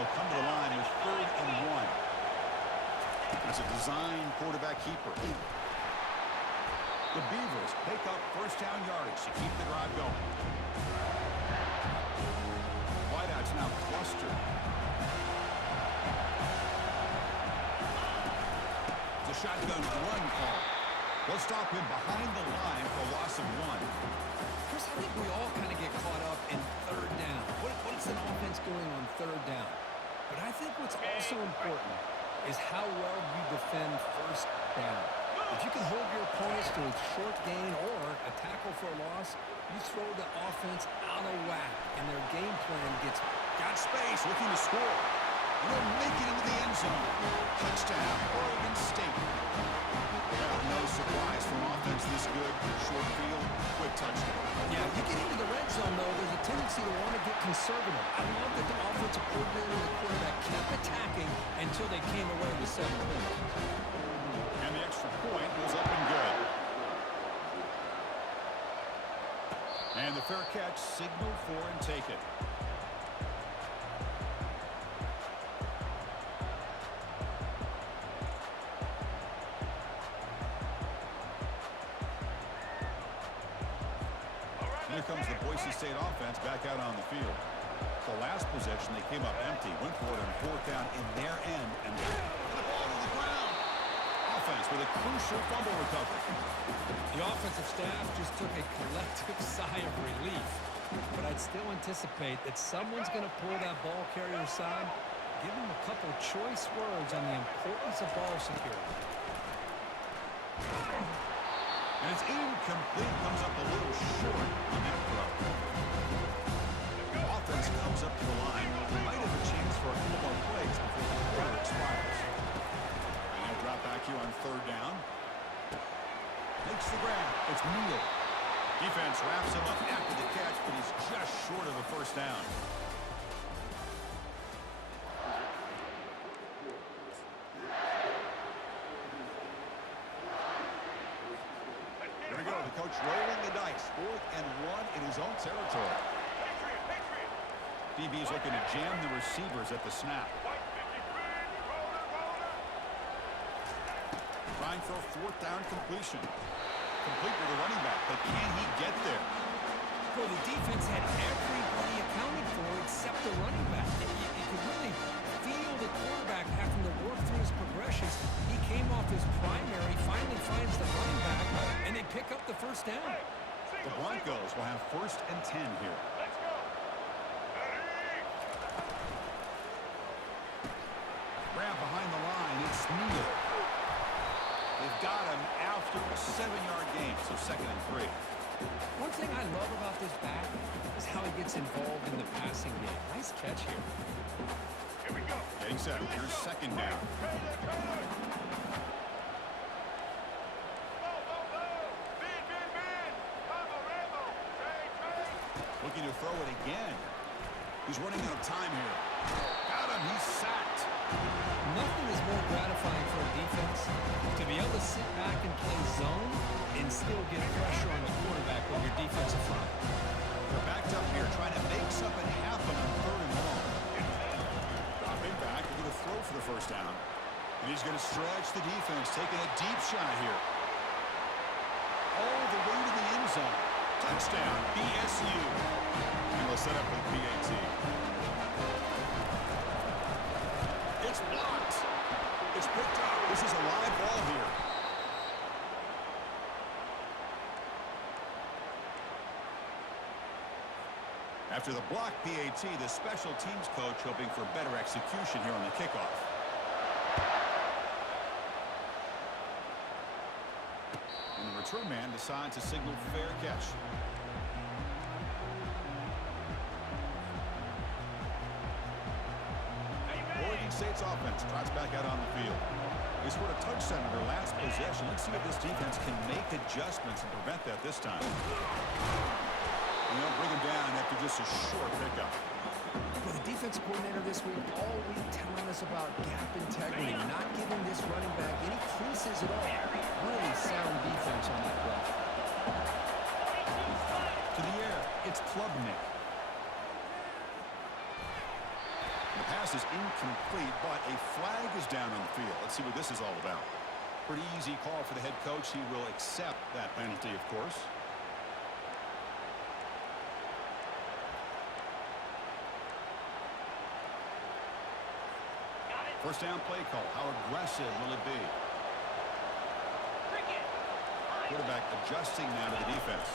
they'll come to the line with 3rd and 1. That's a design quarterback keeper. The Beavers pick up first down yardage to keep the drive going. Wideouts now clustered. It's a shotgun run call. They'll stop him behind the line for a loss of 1. Chris, I think we all kind of get caught up in 3rd down. What's an offense doing on 3rd down? But I think what's also important is how well you defend 1st down. If you can hold your opponents to a short gain or a tackle for a loss, you throw the offense out of whack, and their game plan gets... Got space, looking to score. And they'll make it into the end zone. Touchdown, Oregon State. Well, no surprise from offense this good. Short field, quick touchdown. Yeah, you get into the red zone, though, there's a tendency to want to get conservative. I love that the offensive coordinator and the quarterback kept attacking until they came away with 7 points. And the extra point was up and good. And the fair catch signaled for and taken. Here comes the Boise State offense back out on the field. The last possession, they came up empty, went for it on 4th down in their end, and the ball to the ground. Offense with a crucial fumble recovery. The offensive staff just took a collective sigh of relief. But I'd still anticipate that someone's going to pull that ball carrier aside, give him a couple choice words on the importance of ball security. And it's incomplete, comes up a little short on that throw. Offense comes up to the line. Might have a chance for a couple more plays before the quarter expires. And a drop back here on 3rd down. Makes the grab. It's Neal. Defense wraps him up after the catch, but he's just short of a 1st down. Here we go. The coach rolling the dice. 4th and 1 in his own territory. DB's looking to jam the receivers at the snap. Trying for a 4th down completion. Complete with the running back, but can he get there? Well, the defense had everybody accounted for except the running back. You could really feel the quarterback having to work through his progressions. He came off his primary, finally finds the running back, and they pick up the 1st down. The Broncos will have 1st and 10 here. Grab behind the line, it's Neal. They've got him after a 7-yard gain, so 2nd and 3. One thing I love about this back is how he gets involved in the passing game. Nice catch here. Here we go. Getting set. Here's 2nd down. Looking to throw it again. He's running out of time here. Got him. He's sacked. Nothing is more gratifying for a defense to be able to sit back and play zone and still get pressure on the quarterback with your defensive front. They're backed up here trying to make something happen on 3rd and long. Dropping back, looking to throw for the 1st down. And he's going to stretch the defense, taking a deep shot here. All the way to the end zone. Touchdown, BSU. And they'll set up for the PAT. It's blocked. It's picked up. This is a live ball here. After the block PAT, the special teams coach hoping for better execution here on the kickoff. And the return man decides to signal fair catch. Oregon State's offense drives back out on the field. They scored a touchdown in their last possession. Let's see if this defense can make adjustments and prevent that this time. You know, bring him down after just a short pickup. Well, the defensive coordinator this week all week telling us about gap integrity, not giving this running back any creases at all. Really sound defense on that play. To the air, it's Klubnik. The pass is incomplete, but a flag is down on the field. Let's see what this is all about. Pretty easy call for the head coach. He will accept that penalty, of course. First down play call. How aggressive will it be? Quarterback adjusting now to the defense.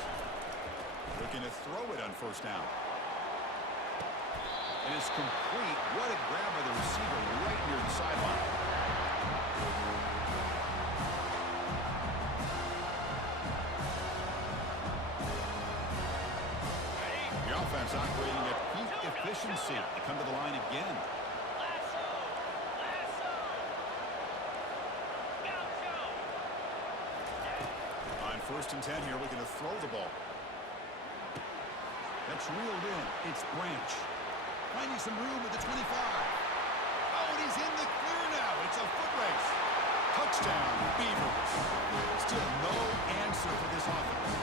Looking to throw it on first down. And it's complete. What a grab by the receiver right near the sideline. The offense operating at peak efficiency. They come to the line again. On 1st and 10 here, looking to throw the ball. That's reeled in. It's Branch. Finding some room at the 25. Oh, and he's in the clear now. It's a foot race. Touchdown, Beavers. Still no answer for this offense.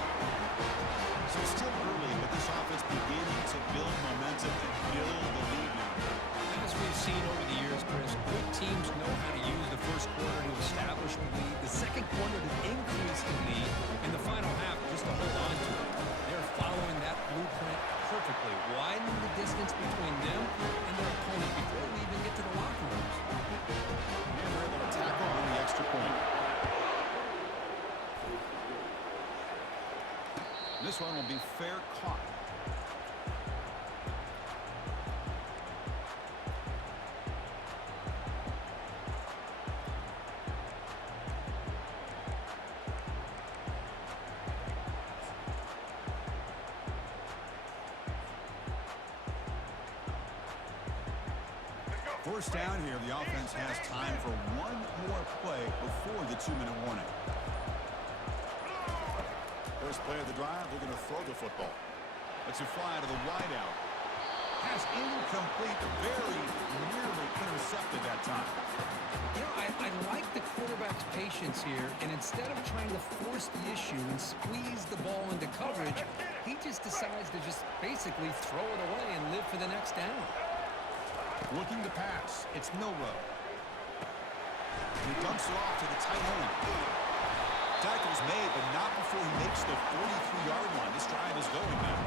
So it's still early, but this offense beginning to build momentum and build the lead now. As we've seen over the years, Chris, good teams know how to use the first quarter to establish the lead, the second quarter to increase the lead, and the final half just to hold on to it. They're following that blueprint perfectly, widening the distance between them and their opponent before we even get to the locker rooms. And they're able to tackle on the extra point. This one will be fair caught. First down here, the offense has time for one more play before the 2-minute warning. First play of the drive, they're going to throw the football. Let's it fly to the wideout. Pass incomplete, very nearly intercepted that time. You know, I like the quarterback's patience here, and instead of trying to force the issue and squeeze the ball into coverage, he just decides to just basically throw it away and live for the next down. Looking to pass. It's Milroe. He dumps it off to the tight end. Tackle's made, but not before he makes the 43-yard line. This drive is going now.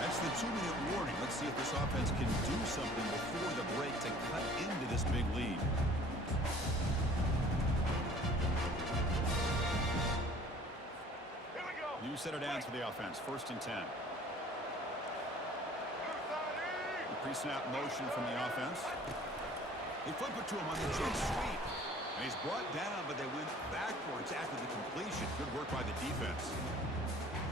That's the 2-minute warning. Let's see if this offense can do something before the break to cut into this big lead. New set of downs for the offense. 1st and 10. Pre-snap motion from the offense. They flip it to him on the jet sweep. And he's brought down, but they went backwards after the completion. Good work by the defense.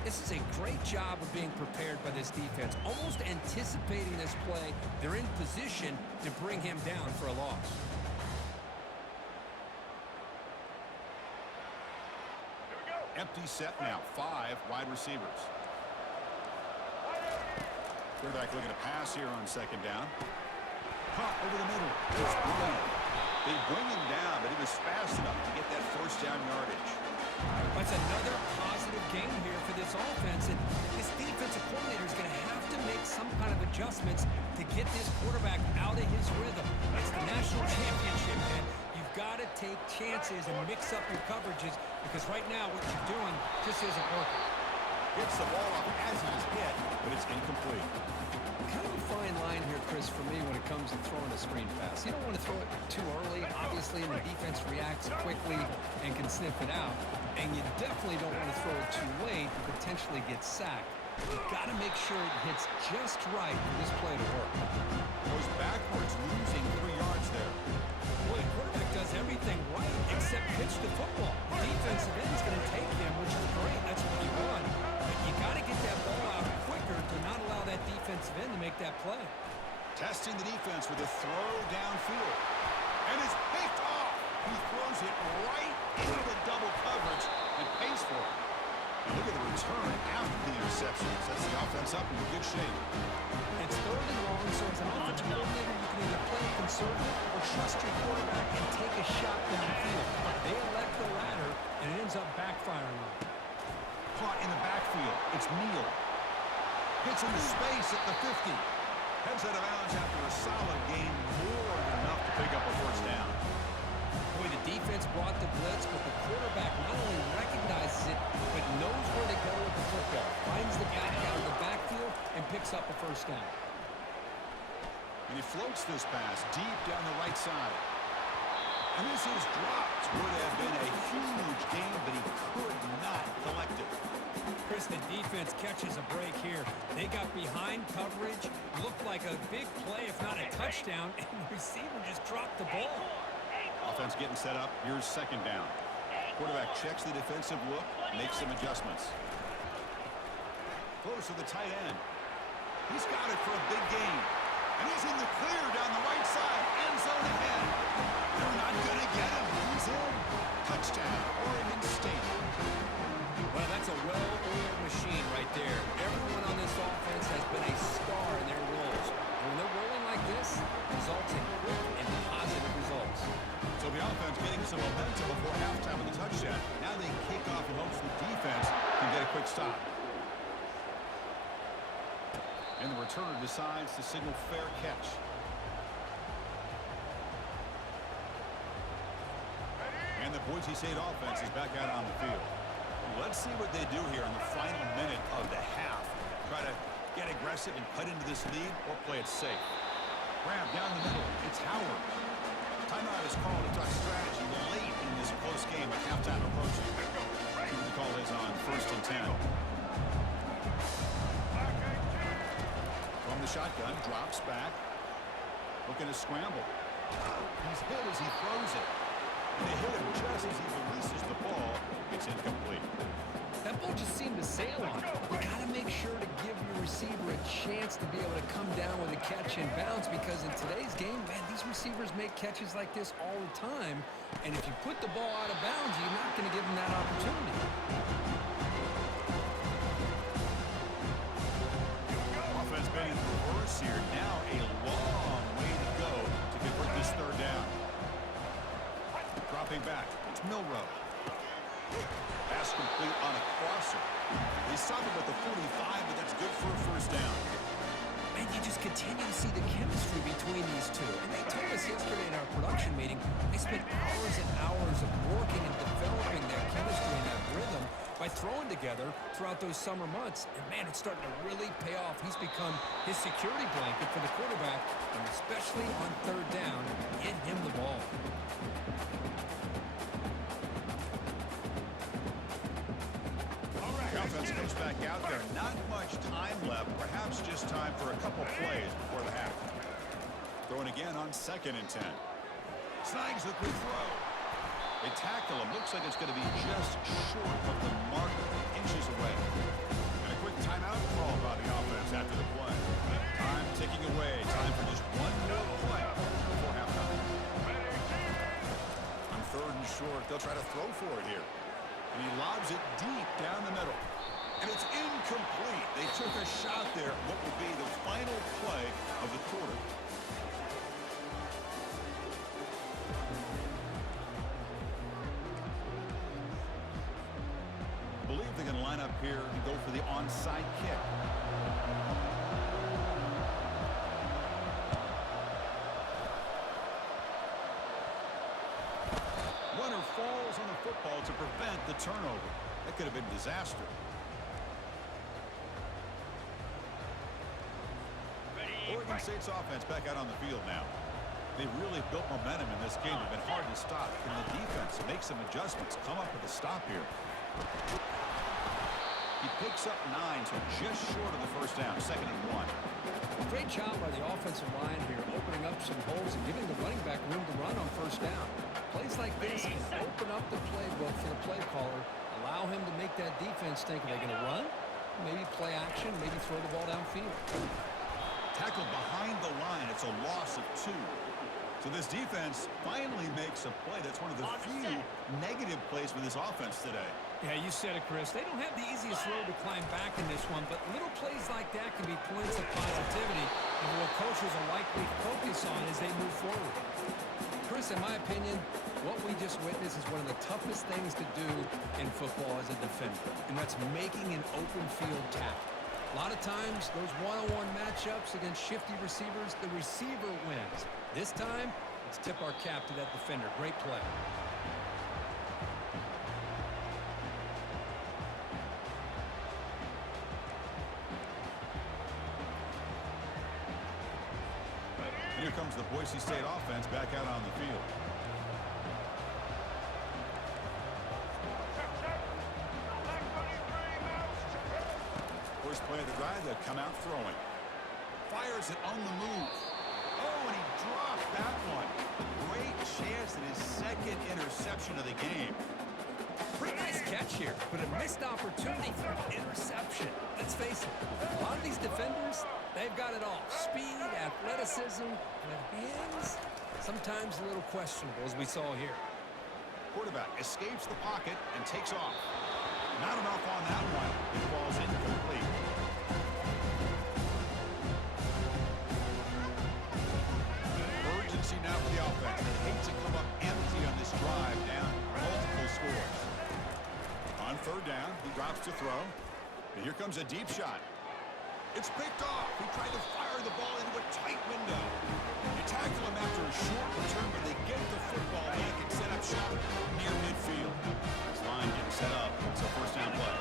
This is a great job of being prepared by this defense. Almost anticipating this play. They're in position to bring him down for a loss. Empty set now. 5 wide receivers. Quarterback looking to pass here on 2nd down. Caught over the middle. It's brilliant. They bring him down, but he was fast enough to get that 1st down yardage. That's another positive game here for this offense, and this defensive coordinator is going to have to make some kind of adjustments to get this quarterback out of his rhythm. It's the national championship, man. You've got to take chances and mix up your coverages, because right now what you're doing just isn't working. Gets the ball up as he's hit, but it's incomplete. Kind of a fine line here, Chris, for me when it comes to throwing a screen pass. You don't want to throw it too early, obviously, and the defense reacts quickly and can sniff it out. And you definitely don't want to throw it too late and potentially get sacked. You've got to make sure it hits just right for this play to work. Goes backwards, losing 3 yards there. Boy, the quarterback does everything right except pitch the football. The defensive end is going to take him, which is great. That's what you want. But you got to get that ball out quicker to not allow that defensive end to make that play. Testing the defense with a throw downfield. And it's picked off. He throws it right into the double coverage and pays for it. And look at the return after the interception. Sets the offense up in good shape. It's 3rd and long, so as an offensive coordinator, you can either play conservative or trust your quarterback and take a shot downfield. They elect the latter, and it ends up backfiring on them. Caught in the backfield. It's Neal. Gets into space at the 50. Heads out of bounds after a solid gain, more than enough to pick up a first down. Boy, the defense brought the blitz, but the quarterback not only recognizes it, but knows where to go with the football. Finds the guy out of the backfield and picks up a first down. And he floats this pass deep down the right side. And this is dropped. Would have been a huge gain, but he could not collect it. Chris, the defense catches a break here. They got behind coverage, looked like a big play, if not a touchdown, and the receiver just dropped the ball. Offense getting set up. Here's second down. Quarterback checks the defensive look, makes some adjustments. Close to the tight end. He's got it for a big gain. And he's in the clear down the right side. End zone ahead. They're not going to get him. He's in. Touchdown, Oregon State. Well, that's a well-oiled machine right there. Everyone on this offense has been a star in their roles. And when they're rolling like this, results in quick and positive results. So the offense getting some momentum before halftime with the touchdown. Now they kick off in hopes the defense can get a quick stop. And the returner decides to signal fair catch. And the Boise State offense is back out on the field. Let's see what they do here in the final minute of the half. Try to get aggressive and cut into this lead or play it safe. Grab down the middle. It's Howard. Timeout is called to talk strategy late in this close game at halftime approaching. See what the call is on 1st and 10. From the shotgun, drops back. Looking to scramble. He's hit as he throws it. And they hit him just as he releases the ball. It's incomplete. That ball just seemed to sail on. You got to make sure to give your receiver a chance to be able to come down with a catch and bounce, because in today's game, man, these receivers make catches like this all the time. And if you put the ball out of bounds, you're not going to give them that opportunity. Offense been in reverse here. Now a long way to go to convert this third down. Dropping back. It's Milroe. Pass complete on a crosser. He stopped him at the 45, but that's good for a first down. And you just continue to see the chemistry between these two. And they told us yesterday in our production meeting, they spent hours and hours of working and developing that chemistry and that rhythm by throwing together throughout those summer months. And, man, it's starting to really pay off. He's become his security blanket for the quarterback, and especially on third down, get him the ball. Offense comes back out there. Not much time left. Perhaps just time for a couple plays before the half. Throwing again on 2nd and 10. Snags the quick throw. They tackle him. Looks like it's going to be just short of the marker, inches away. And a quick timeout called by the offense after the play. Time ticking away. Time for just one more play before halftime. On 3rd and short, they'll try to throw for it here. And he lobs it deep down the middle. And it's incomplete. They took a shot there. What will be the final play of the quarter. I believe they're going to line up here and go for the onside kick. Runner falls on the football to prevent the turnover. That could have been disaster. Oregon State's offense back out on the field now. They've really built momentum in this game. They've been hard to stop. Can the defense make some adjustments, come up with a stop here? He picks up 9, so just short of the first down, 2nd and 1. Great job by the offensive line here, opening up some holes and giving the running back room to run on first down. Plays like this can open up the playbook for the play caller, allow him to make that defense think, are they going to run? Maybe play action, maybe throw the ball downfield. Tackled behind the line. It's a loss of 2. So this defense finally makes a play. That's one of the few negative plays for this offense today. Yeah, you said it, Chris. They don't have the easiest road to climb back in this one, but little plays like that can be points of positivity and what coaches will likely focus on as they move forward. Chris, in my opinion, what we just witnessed is one of the toughest things to do in football as a defender, and that's making an open field tackle. A lot of times, those one-on-one matchups against shifty receivers, the receiver wins. This time, let's tip our cap to that defender. Great play. Here comes the Boise State offense back out on the field. First play of the drive, they'll come out throwing. Fires it on the move. Oh, and he dropped that one. Great chance at his second interception of the game. Pretty nice catch here, but a missed opportunity for an interception. Let's face it, a lot of these defenders, they've got it all. Speed, athleticism, but hands, sometimes a little questionable, as we saw here. Quarterback escapes the pocket and takes off. Not enough on that one. It falls incomplete. Urgency now for the offense. They hate to come up empty on this drive, down multiple scores. On third down, he drops to throw. And here comes a deep shot. It's picked off. He tried to fire the ball into a tight window. They tackle him after a short return, but they get the football back and set up shop near midfield. This line getting set up. It's a first down play.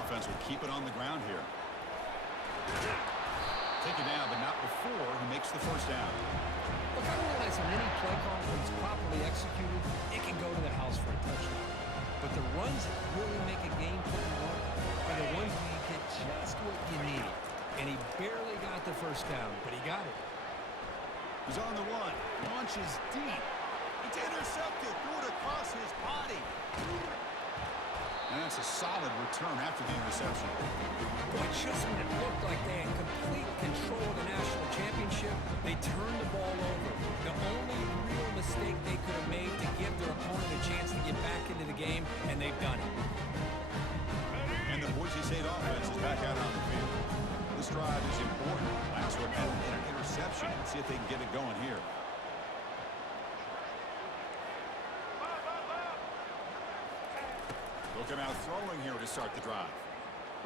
Offense will keep it on the ground here. Take it down, but not before he makes the first down. Look, I realize on any play call, when it's properly executed, it can go to the house for a touchdown. But the runs that really make a game plan work are the ones where you get just what you need. And he barely got the first down, but he got it. He's on the run. Launches deep. It's intercepted. Threw it across his body. And that's a solid return after the interception. Boy, just when it looked like they had complete control of the national championship, they turned the ball over. The only real mistake they could have made to give their opponent a chance to get back into the game, and they've done it. And the Boise State offense is back out on the field. This drive is important. Last one ended in an interception. Let's see if they can get it going here. Looking out throwing here to start the drive.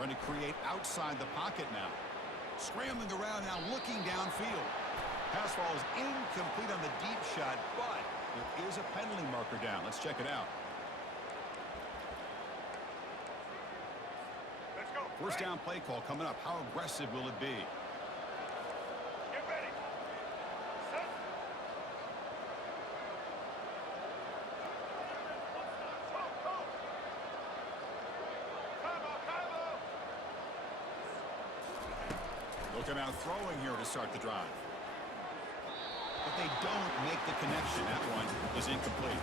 Trying to create outside the pocket now. Scrambling around now, looking downfield. Pass ball is incomplete on the deep shot, but there is a penalty marker down. Let's check it out. First down play call coming up. How aggressive will it be? Get ready. Set. Looking out throwing here to start the drive. But they don't make the connection. That one is incomplete.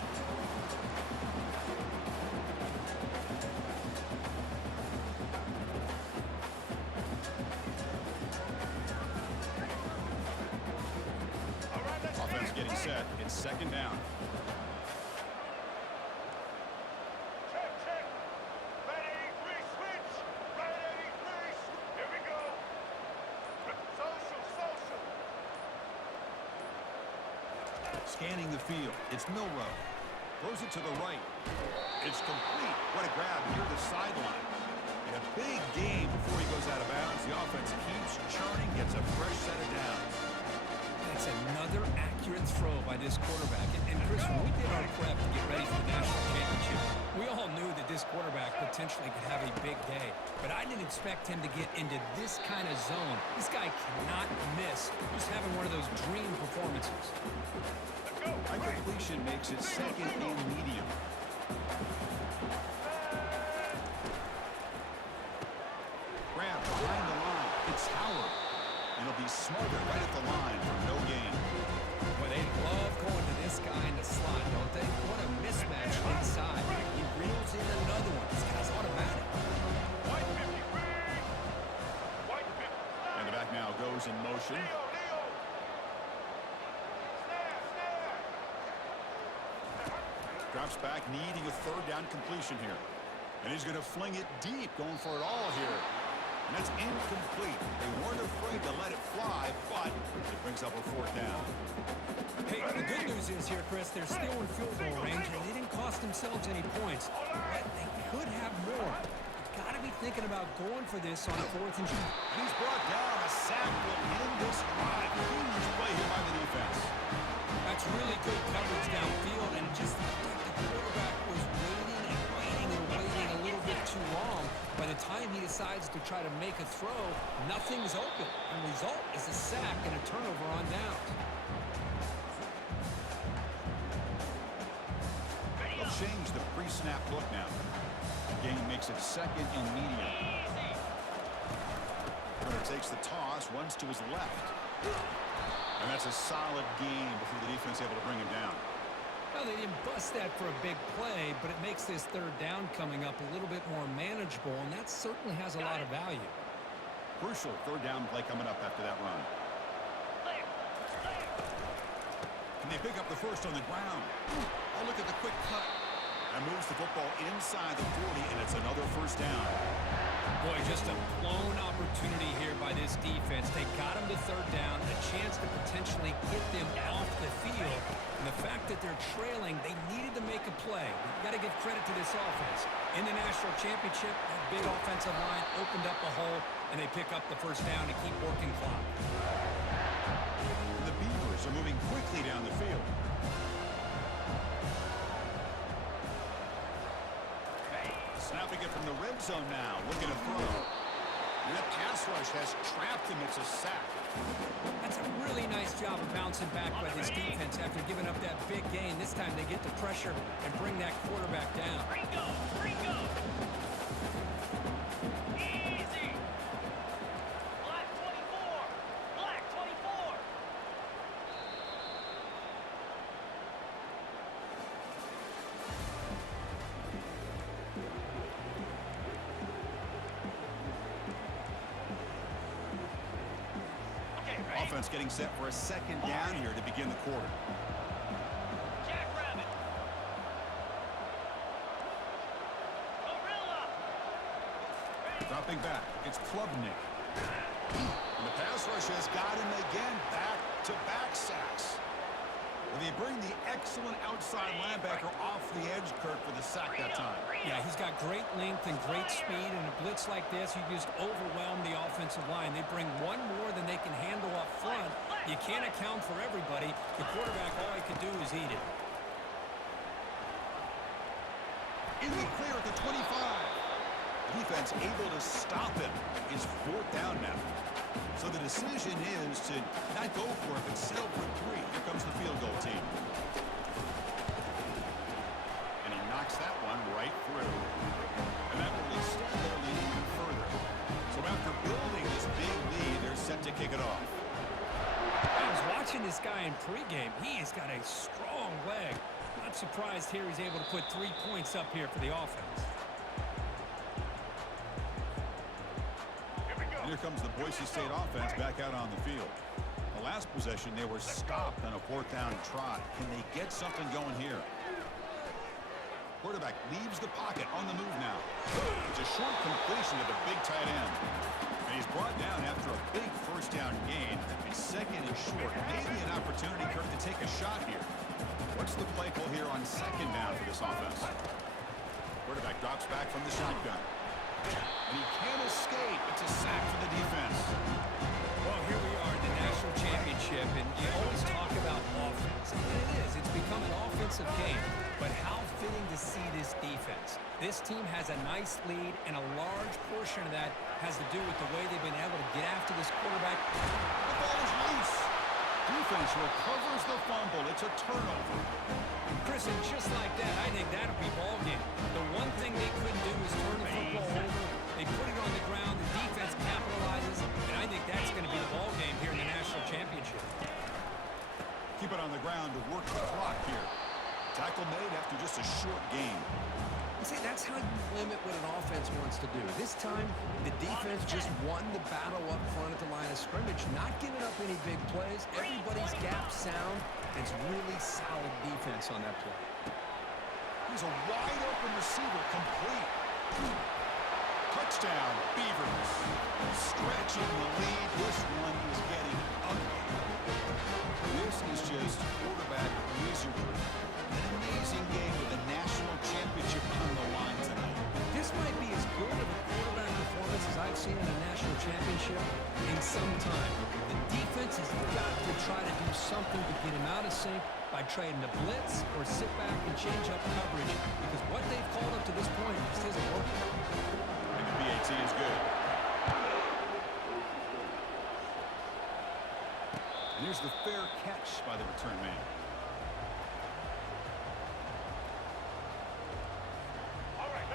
Offense getting set. It's second down. Check, check. Ready, three, switch. Ready, three. Here we go. Social, social. Scanning the field. It's Milrow. Throws it to the right. It's complete. What a grab near the sideline. In a big game before he goes out of bounds, the offense keeps churning, gets a fresh set of downs. That's another accurate throw by this quarterback. And Chris, when we did our prep to get ready for the national championship, we all knew that this quarterback potentially could have a big day. But I didn't expect him to get into this kind of zone. This guy cannot miss. Just having one of those dream performances. High completion makes it second and medium. Grab behind the line. It's Howard. It'll be Smothered right at the line for no gain. Well, they love going to this guy in the slot, don't they? What a mismatch inside. He reels in another one. This guy's automatic. White 53. White 50. And the back now goes in motion. Leo, Leo. Snare, snare. Drops back, needing a third down completion here. And he's going to fling it deep, going for it all here. And that's incomplete. They weren't afraid to let it fly, but it brings up a fourth down. Hey, the good news is here, Chris, they're still in field goal range, and they didn't cost themselves any points. But they could have more. You got to be thinking about going for this on 4th and 2. And he's brought down. A sack will end this drive. Huge play here by the defense. That's really good coverage downfield, and just looked like the quarterback was waiting and waiting and waiting a little bit too long. By the time he decides to try to make a throw, nothing's open. And the result is a sack and a turnover on downs. They'll change the pre-snap look now. The game makes it 2nd and medium. Runner takes the toss, runs to his left. And that's a solid gain before the defense able to bring him down. Well, they didn't bust that for a big play, but it makes this 3rd down coming up a little bit more manageable, and that certainly has a lot of value. Crucial 3rd down play coming up after that run. Can they pick up the first on the ground? Oh, look at the quick cut. That moves the football inside the 40, and it's another 1st down. Boy, just a blown opportunity here by this defense. They got him to 3rd down, a chance to potentially get them off the field. And the fact that they're trailing, they needed to make a play. You've got to give credit to this offense. In the national championship, that big offensive line opened up a hole, and they pick up the 1st down to keep working clock. The Beavers are moving quickly down the field. Snapping it from the red zone now, looking to throw. And that pass rush has trapped him. It's a sack. That's a really nice job of bouncing back by this defense after giving up that big gain. This time they get the pressure and bring that quarterback down. Ringo! Easy! Black 24! Black 24! Offense getting set for a 2nd down here to begin the quarter. Jackrabbit! Gorilla! Dropping back, it's Klubnik. And the pass rush has got him again. Back-to-back sacks. Well, they bring the excellent outside linebacker off the edge, Kirk, for the sack that time. Yeah, he's got great length and great speed, and a blitz like this, you just overwhelm the offensive line. They bring one more than they can handle up front. You can't account for everybody. The quarterback, all he can do is eat it. In the clear at the 25. The defense able to stop him. It's 4th down now. So the decision is to not go for it, but settle for 3. Here comes the field goal team. And he knocks that one right through. And that will extend their lead even further. So after building this big lead, they're set to kick it off. I was watching this guy in pregame. He has got a strong leg. Not surprised here he's able to put 3 points up here for the offense. Here comes the Boise State offense back out on the field. The last possession, they were stopped on a 4th down try. Can they get something going here? Quarterback leaves the pocket on the move now. It's a short completion to the big tight end. And he's brought down after a big 1st down gain. And 2nd and short. Maybe an opportunity, Kirk, to take a shot here. What's the play call here on 2nd down for this offense? Quarterback drops back from the shotgun. And he can't escape. It's a sack for the defense. Well, here we are in the national championship, and you always talk about offense. And it is. It's become an offensive game. But how fitting to see this defense. This team has a nice lead, and a large portion of that has to do with the way they've been able to get after this quarterback. The ball is loose. Defense recovers the fumble. It's a turnover. Chris, and just like that, I think that'll be ball game. The one thing they couldn't do is turn the football over. They put it on the ground. The defense capitalizes, and I think that's going to be the ball game here in the national championship. Keep it on the ground to work the clock here. Tackle made after just a short game. See, that's how you limit what an offense wants to do. This time, the defense just won the battle up front at the line of scrimmage, not giving up any big plays. Everybody's gap sound. It's really solid defense on that play. He's a wide-open receiver, complete. Touchdown, Beavers. Stretching the lead. This one is getting ugly. This is just quarterback wizardry. An amazing game with a national championship on the line tonight. This might be as good of a time. The defense has got to try to do something to get him out of sync by trading the blitz or sit back and change up coverage, because what they've called up to this point just isn't working. And the PAT is good. And here's the fair catch by the return man.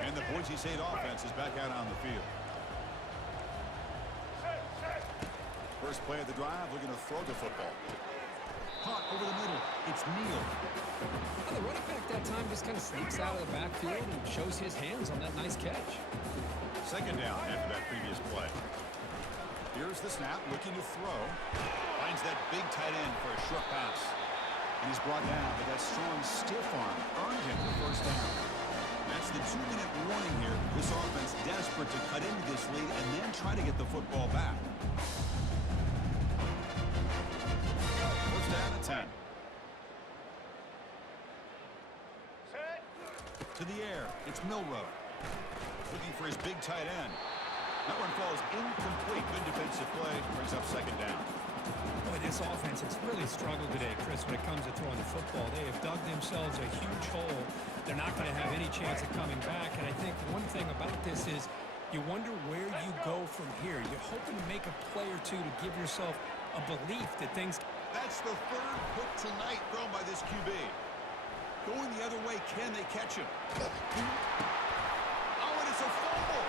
And the Boise State offense is back out on the field. First play of the drive, looking to throw the football. Caught over the middle. It's Neal. Well, the running back that time just kind of sneaks out of the backfield and shows his hands on that nice catch. Second down after that previous play. Here's the snap, looking to throw. Finds that big tight end for a short pass. And he's brought down, but that strong stiff arm earned him the first down. That's the 2-minute warning here. This offense desperate to cut into this lead and then try to get the football back. First down at 10. To the air, it's Milroe. Looking for his big tight end. That one falls incomplete. Good defensive play. Brings up second down. Boy, this offense has really struggled today, Chris, when it comes to throwing the football. They have dug themselves a huge hole. They're not going to have any chance of coming back. And I think one thing about this is you wonder where you go from here. You're hoping to make a play or two to give yourself a belief that things... That's the third pick tonight thrown by this QB. Going the other way, can they catch him? Oh, and it's a fumble.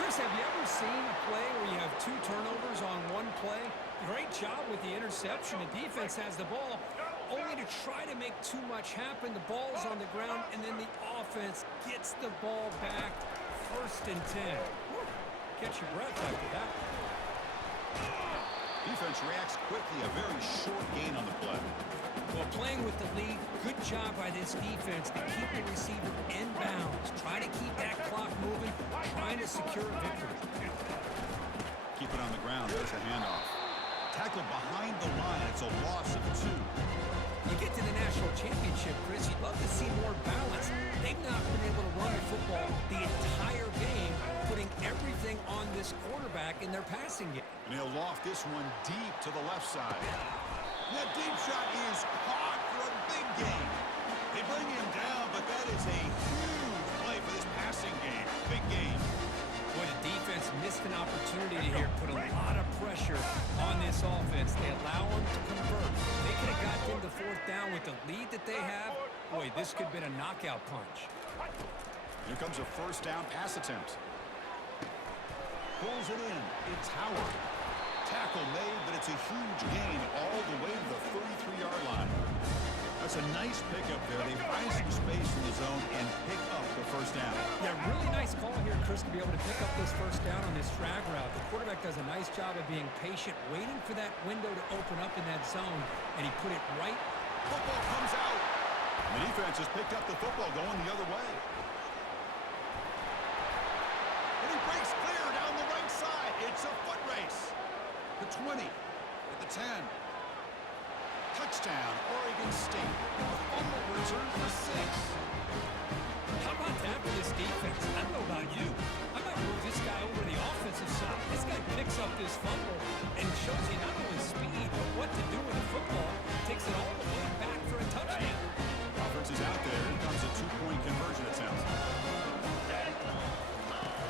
Chris, have you ever seen a play where you have 2 turnovers on one play? Great job with the interception. The defense has the ball, only to try to make too much happen. The ball's on the ground, and then the offense gets the ball back. First and 10. Woo. Catch your breath after that. Defense reacts quickly. A very short gain on the play. Well, playing with the lead, good job by this defense to keep the receiver in bounds. Try to keep that clock moving, trying to secure a victory. Keep it on the ground. There's the handoff. Tackle behind the line. It's a loss of 2. You get to the national championship, Chris, you'd love to see more balance. They've not been able to run the football the entire game, putting everything on this quarterback in their passing game. And he'll loft this one deep to the left side. That deep shot is caught for a big gain. They bring him down, but that is a huge play for this passing game. Big gain. Boy, the defense missed an opportunity to here, put a lot of pressure on this offense. They allow them to convert. They could have got them to 4th down with the lead that they have. Boy, this could have been a knockout punch. Here comes a first down pass attempt. Pulls it in. It's Howard. Tackle made, but it's a huge gain all the way to the 33-yard line. That's a nice pickup there. They find some space in the zone and pick up the first down. Yeah, really nice call here, Chris, to be able to pick up this first down on this drag route. The quarterback does a nice job of being patient, waiting for that window to open up in that zone, and he put it right. Football comes out. The defense has picked up the football going the other way. And he breaks clear down the right side. It's a foot race. The 20, at the 10. Touchdown, Oregon State. Fumble return for 6. How about that for this defense? I don't know about you. I might move this guy over to the offensive side. This guy picks up this fumble and shows you not only speed, but what to do with the football. Takes it all the way back for a touchdown. Offense is out there. Here comes a 2-point conversion attempt.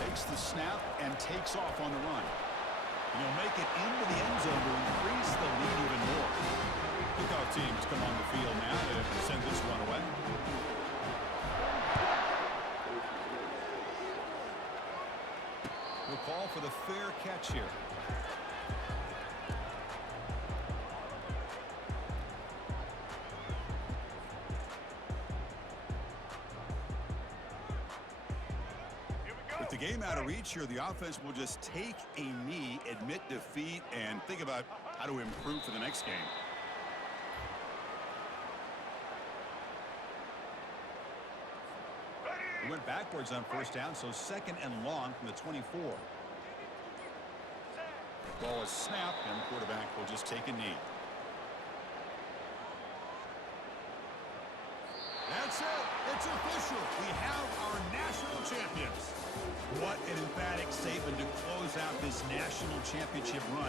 Takes the snap and takes off on the run. And he'll make it into the end zone to increase the lead even more. Kickoff teams come on the field now to send this one away. We'll call for the fair catch here. With the game out of reach here, the offense will just take a knee, admit defeat, and think about how to improve for the next game. He went backwards on first down, so 2nd and long from the 24. Ball is snapped, and the quarterback will just take a knee. That's it. It's official. We have our national champions. What an emphatic statement to close out this national championship run.